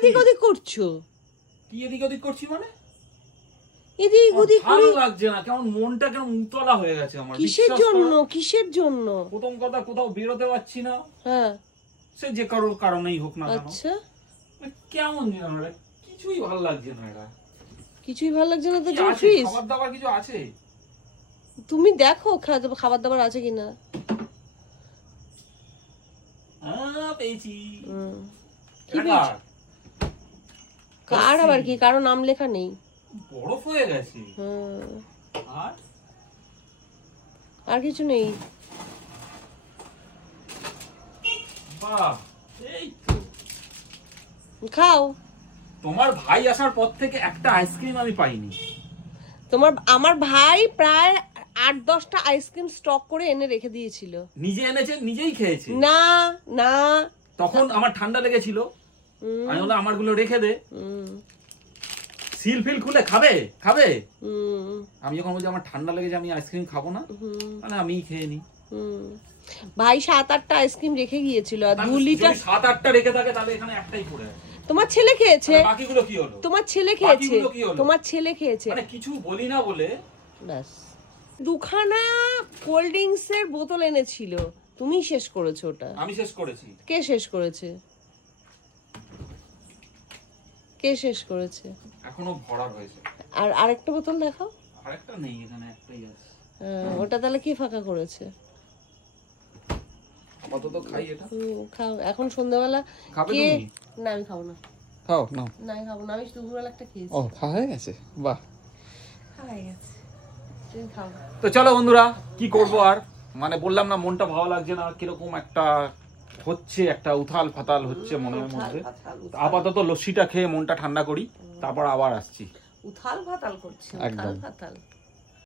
এদিক ওদিক করছো? কি এদিক ওদিক করছি মানে? এদিক ওদিক ভালো লাগছে না, কেমন মনটা কেমন উতলা হয়ে গেছে আমার। কিসের জন্য? কিসের জন্য? প্রথম কথা, কোথাও বেরোতে পারছি না। হ্যাঁ, সে যে কারোর কারণেই হোক না কেন। আচ্ছা, কেমন যেন এটা, কিছুই ভালো লাগছে না। এটা কিছুই ভালো লাগছে না তো? কি আছে? প্লিজ খাবার দাবার কিছু আছে? তুমি দেখো খাবার দাবার আছে কিনা। পেয়েছি। কি পেয়েছো? কার আবার কি? কারো নাম লেখা নেই। বরফ হয়ে গেছে। আর আর কিছু নেই। বাহ, এই তো খাও। তোমার ভাই আসার পর থেকে একটা আইসক্রিম আমি পাইনি। আমার ভাই প্রায় 8-10টা আইসক্রিম স্টক করে এনে রেখে দিয়েছিল। নিজে এনেছে, নিজেই খেয়েছে। না না, তখন আমার ঠান্ডা লেগেছিল, আমি বললাম আমারগুলো রেখে দে। সিল ফিল খুলে খাবে খাবে। আমি যখন বলছি আমার ঠান্ডা লেগেছে, আমি আইসক্রিম খাবো না, মানে আমিই খেয়ে নি। ভাই 7-8টা আইসক্রিম রেখে গিয়েছিল আর 2 লিটার। 7-8টা রেখে থাকে তাহলে এখানে একটাই পড়ে আছে। তোমার ছেলে খেয়েছে। বাকিগুলো কি হলো? তোমার ছেলে খেয়েছে। তোমার ছেলে খেয়েছে, মানে কিছু বলি না বলে ব্যাস। 2খানা কোল্ড ড্রিঙ্কস এর বোতল এনেছিল, তুমি শেষ করেছো ওটা। আমি শেষ করেছি। কে শেষ করেছে? কে শেষ করেছে? এখনো ভরা রয়েছে। আর আরেকটা বোতল দেখাও। আরেকটা নেই, এখানে একটাই আছে। ওটা তাহলে কি ফাঁকা করেছে? আপাতত খাই এটা। খাও এখন সন্ধ্যাবেলা। খাবে কে? তুমি? না আমি খাবো না। খাও না। না আমি খাবো না, আমি দুপুরবেলা একটা খেয়েছি। ও, খাওয়া হয়ে গেছে, বাহ। খাওয়া হয়ে গেছে, তুমি খাও। তো চলো বন্ধুরা, কি করব আর, মানে বললাম না মনটা ভালো লাগছে না, কিরকম একটা হচ্ছে, একটা উথাল ফাতাল হচ্ছে মনের মধ্যে। আপাতত লস্যিটা খেয়ে মনটা ঠান্ডা করি, তারপর আবার আসছি। উথাল ফাতাল করছে, উথাল ফাতাল।